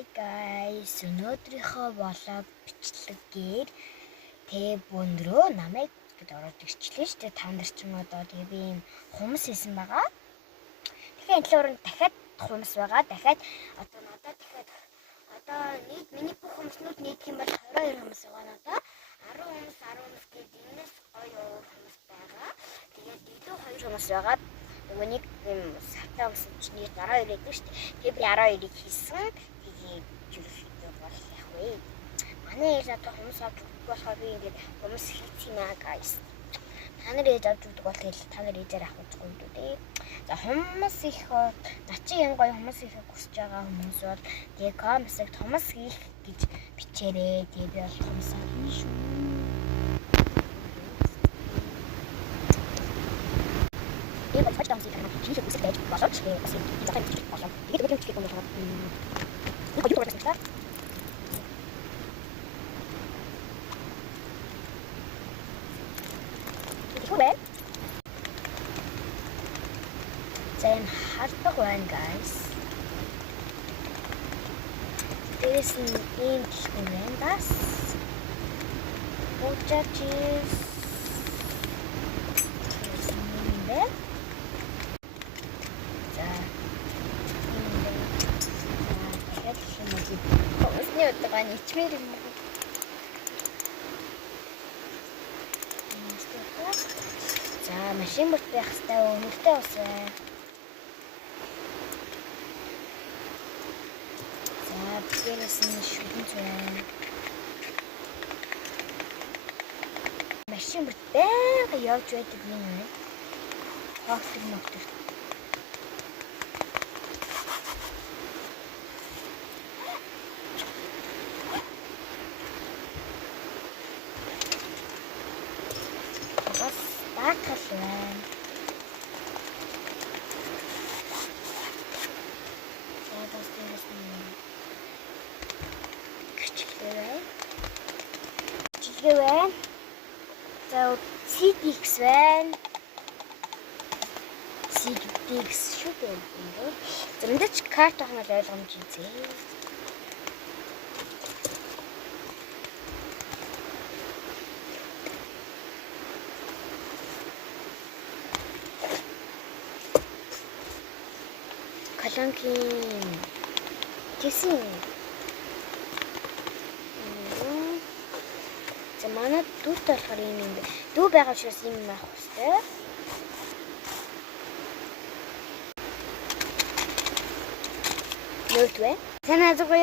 Hi guys, өнөөдрийнхөө влог бичлэгээр өндрөө намайг гээд ороод ирчлээ шүү дээ. Та нар ч юм одоо би юм хумс хийсэн байгаа. Тэгэхээр энэ луурын дахиад хумс байгаа. Дахиад одоо надад дахиад одоо нийт миний бүх хумснууд нийтх юм бол 22 хумс байгаа надад. 10 хумс гээд энэс гоё хумс байгаа. Тэгээд илүү 2 хумс байгаа. Нэг юм сатаа усчны 12 гэдэг шүү дээ. Тэгээ би 12-ыг хийсэн. Тэгээд юу болох вэ? Манай ээж одоо хумс авч өгөх болохоор би ингээд хумс хийх юм аа guys. Та нар ээж авч өгдөг бол тэгэл та нар ээжээр авах үзгүй юу дээ. За хумс их начи энэ гоё хумс хийхийг хүсэж байгаа хүмүүс бол тэгээ комментсэгт хумс хийх гэж бичээрэй. Тэгээ би бол хумс авах шүү. Ik heb het dan zien gaan. Zie je hoe het was ook schreeuwen als ik dat heb ik pas. Ik heb het gekeken om ik heb het gestaan. Ik hoor het. Zijn hartelijk welkom guys. Dit is een één bas. Mocha cheese. Усны удаагаа ничмээр юм уу? За машин бүрт байх хэвээр өнөртэй ус байна. За бидээс нь шүлэнц байна. Машин бүрт байнга явж байдаг юм байна. Хоолтог ногтор. Бакалсан. Яагаад тийм Кичгэлээ. За CDX байна. CDX шүү дээ. Зэмдэж карт ахнаа ойлгомж үзье. Каланкин гэсэн. За манай дүүт болохоор юм бэ. Дүү байгаа учраас юм авах хэрэгтэй. Нөтвэ. Танаа зүгээр